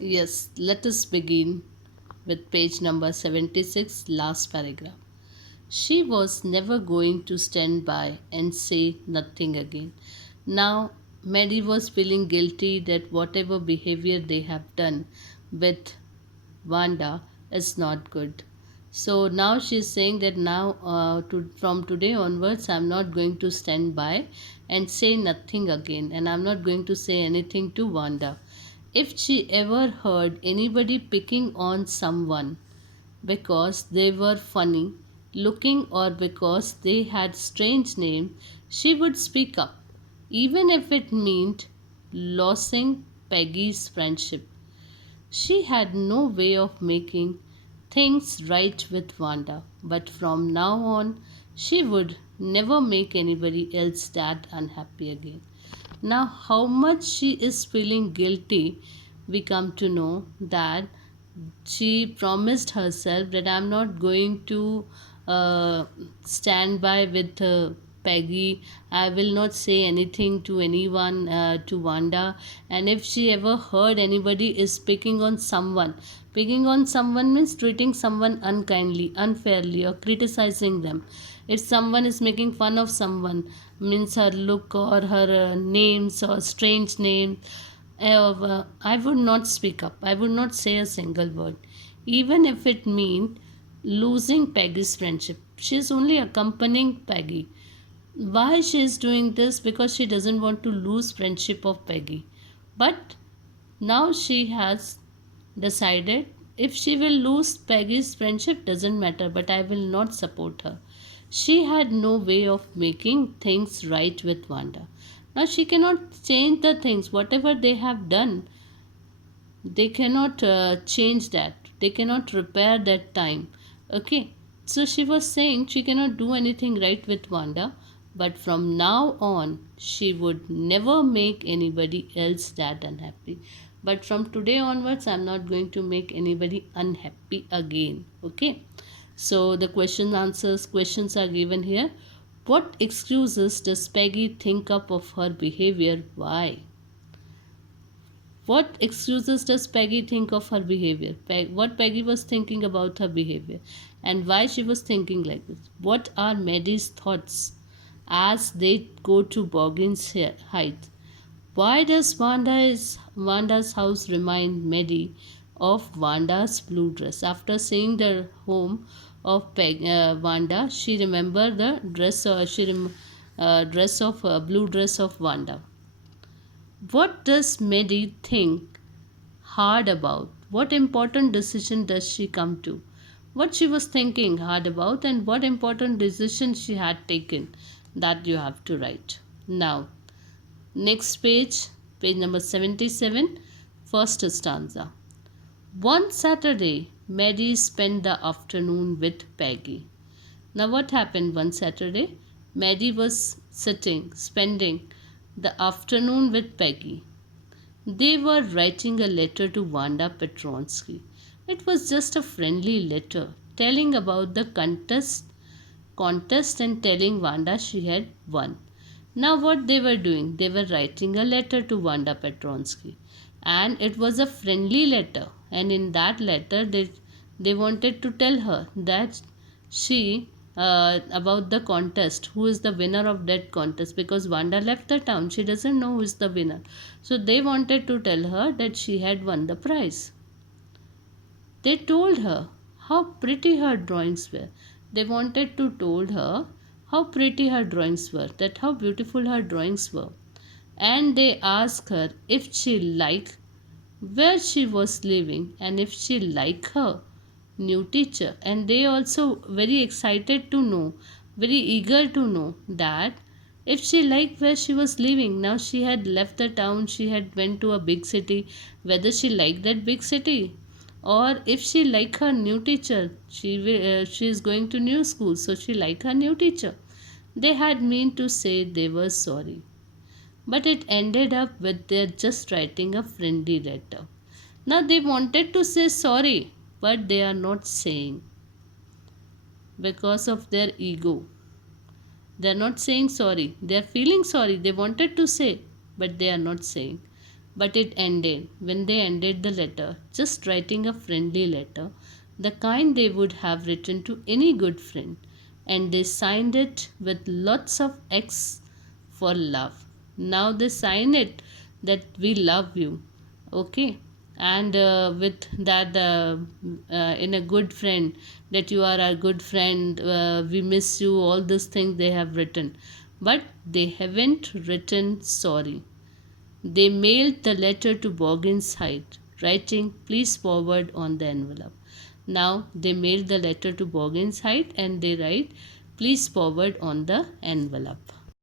Yes, let us begin with page number 76, last paragraph. She was never going to stand by and say nothing again. Now, Maddie was feeling guilty that whatever behavior they have done with Vanda is not good. So now she's saying that from today onwards, I'm not going to stand by and say nothing again, and I'm not going to say anything to Vanda. If she ever heard anybody picking on someone because they were funny looking or because they had strange names, she would speak up, even if it meant losing Peggy's friendship. She had no way of making things right with Wanda, but from now on, she would never make anybody else that unhappy again. Now, how much she is feeling guilty, we come to know that she promised herself that I'm not going to uh, stand by with Peggy. I will not say anything to anyone, to Wanda. And if she ever heard anybody is picking on someone means treating someone unkindly, unfairly, or criticizing them. If someone is making fun of someone, means her look or her names or strange name, I would not speak up. I would not say a single word, even if it meant losing Peggy's friendship. She is only accompanying Peggy. Why she is doing this? Because she doesn't want to lose friendship of Peggy. But now she has decided if she will lose Peggy's friendship doesn't matter, but I will not support her. She had no way of making things right with Wanda. Now she cannot change the things, whatever they have done, they cannot change that. They cannot repair that time. Okay. So she was saying she cannot do anything right with Wanda, but from now on, she would never make anybody else that unhappy. But from today onwards, I'm not going to make anybody unhappy again. Okay. So the questions are given here. What excuses does Peggy think up of her behavior? Why? What excuses does Peggy think of her behavior? What Peggy was thinking about her behavior and why she was thinking like this? What are Maddie's thoughts as they go to Boggin's Heights? Why does Wanda's house remind Maddie of Wanda's blue dress? After seeing the home of Wanda, she remembered the dress. Dress of blue dress of Wanda. What does Maddie think hard about? What important decision does she come to? What she was thinking hard about and what important decision she had taken, that you have to write. Now, next page, page number 77, first stanza. One Saturday, Maddie spent the afternoon with Peggy. Now, what happened one Saturday? Maddie was spending the afternoon with Peggy. They were writing a letter to Wanda Petronsky. It was just a friendly letter telling about the contest and telling Wanda she had won. Now what they were doing? They were writing a letter to Wanda Petronsky. And it was a friendly letter. And in that letter they wanted to tell her that she about the contest, who is the winner of that contest, because Wanda left the town, she doesn't know who is the winner. So they wanted to tell her that she had won the prize. They told her how pretty her drawings were. They wanted to told her how pretty her drawings were, that how beautiful her drawings were. And they asked her if she liked where she was living and if she liked her new teacher. And they also very excited to know, very eager to know that if she liked where she was living. Now she had left the town, she had went to a big city, whether she liked that big city or if she like her new teacher. She is going to new school, so she like her new teacher. They had meant to say they were sorry, but it ended up with their just writing a friendly letter. Now they wanted to say sorry, but they are not saying because of their ego. They are not saying sorry. They are feeling sorry. They wanted to say, but they are not saying. But it ended when they ended the letter, just writing a friendly letter, the kind they would have written to any good friend, and they signed it with lots of X for love. Now they sign it that we love you, okay, and with that in a good friend, that you are our good friend, we miss you, all these things they have written, but they haven't written sorry. They mailed the letter to Boggin's Height, writing please forward on the envelope. Now they mailed the letter to Boggin's Height and they write please forward on the envelope.